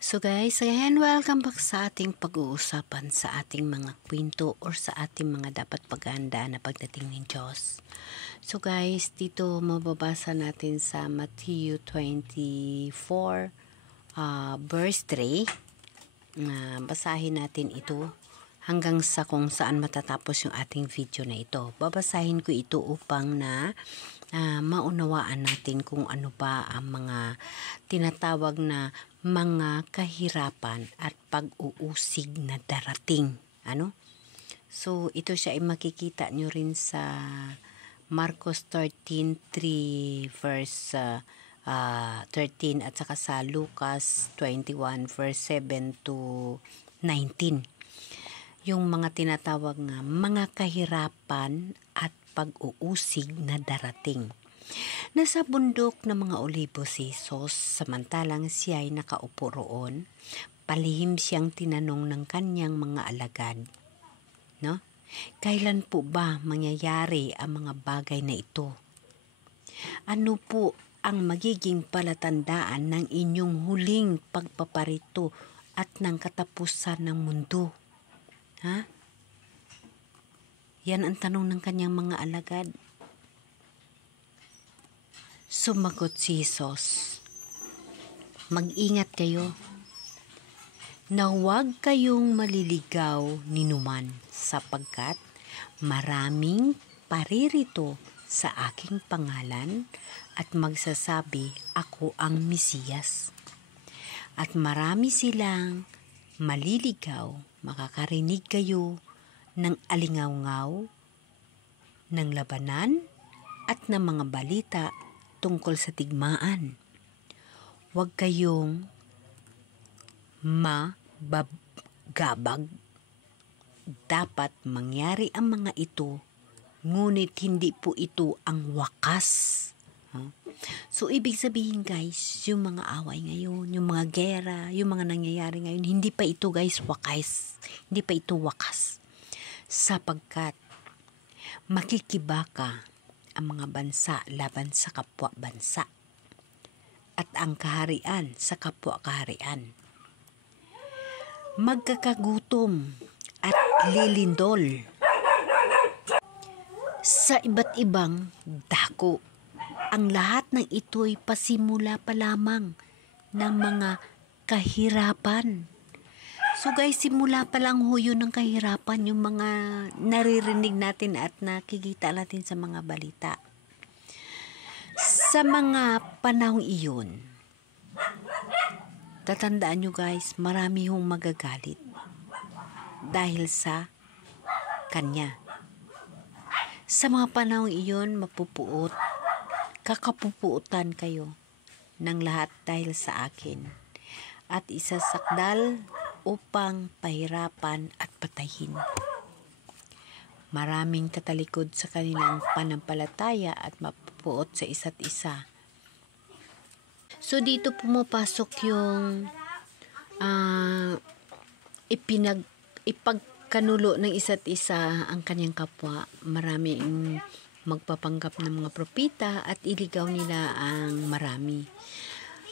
So guys, again, welcome back sa ating pag-uusapan sa ating mga kwento or sa ating mga dapat paghahanda na pagdating ng Diyos. So guys, dito mababasa natin sa Matthew 24 verse 3. Basahin natin ito hanggang sa kung saan matatapos yung ating video na ito. Babasahin ko ito upang na maunawaan natin kung ano ba ang mga tinatawag na mga kahirapan at pag-uusig na darating. So, ito siya ay makikita nyo rin sa Marcos 13:3 verse 13 at saka sa Lucas 21 verse 7 to 19. Yung mga tinatawag nga mga kahirapan at pag-uusig na darating. Nasa bundok ng mga olibo si Jesus, samantalang siya ay nakaupo roon, palihim siyang tinanong ng kanyang mga alagad. Kailan po ba mangyayari ang mga bagay na ito? Ano po ang magiging palatandaan ng inyong huling pagpaparito at ng katapusan ng mundo? Yan ang tanong ng kanyang mga alagad. Sumagot si Jesus, mag-ingat kayo na huwag kayong maliligaw ninuman sapagkat maraming paririto sa aking pangalan at magsasabi ako ang Mesiyas. At marami silang maliligaw, makakarinig kayo ng alingaw-ngaw, ng labanan at ng mga balita tungkol sa tigmaan. Huwag kayong magabag. Dapat mangyari ang mga ito, ngunit hindi po ito ang wakas. So, ibig sabihin guys, yung mga away ngayon, yung mga gera, yung mga nangyayari ngayon, hindi pa ito guys wakas. Hindi pa ito wakas. Sapagkat makikibaka ang mga bansa laban sa kapwa bansa at ang kaharian sa kapwa kaharian. Magkakagutom at lilindol sa iba't ibang dako. Ang lahat ng ito'y pasimula pa lamang ng mga kahirapan. So guys, simula pa lang ho yun ng kahirapan, yung mga naririnig natin at nakikita natin sa mga balita. Sa mga panahong iyon, tatandaan nyo guys, marami hong magagalit dahil sa kanya. Sa mga panahong iyon, kakapupuutan kayo ng lahat dahil sa akin at isasakdal upang pahirapan at patayin. Maraming tatalikod sa kanilang panampalataya at mapupuot sa isa't isa. So dito pumapasok yung ipagkanulo ng isa't isa ang kanyang kapwa. Maraming magpapanggap ng mga propita at iligaw nila ang marami.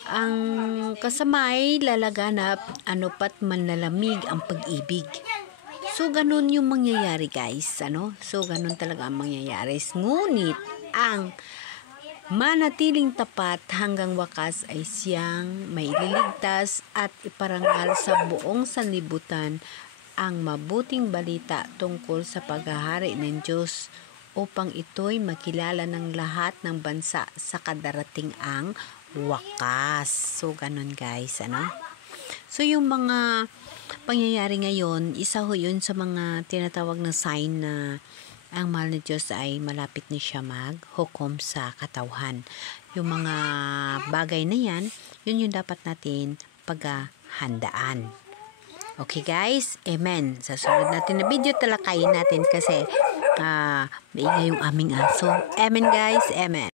Ang kasamay lalaganap, pat manlalamig ang pag-ibig. So, ganun yung mangyayari guys. So, ganun talaga ang mangyayari. Ngunit, ang manatiling tapat hanggang wakas ay siyang maililigtas at iparangal sa buong sanlibutan ang mabuting balita tungkol sa paghahari ng Diyos upang ito'y makilala ng lahat ng bansa sa kadarating ang wakas. So, ganun guys, So, yung mga pangyayari ngayon, isa ho yun sa mga tinatawag na sign na ang mahal na Diyos ay malapit na siya maghukom sa katawhan. Yung mga bagay na yan, yun yung dapat natin paghahandaan. Okay guys, amen. Sa sunod natin na video, talakayin natin kasi maingay yung aming aso. Amen guys, amen.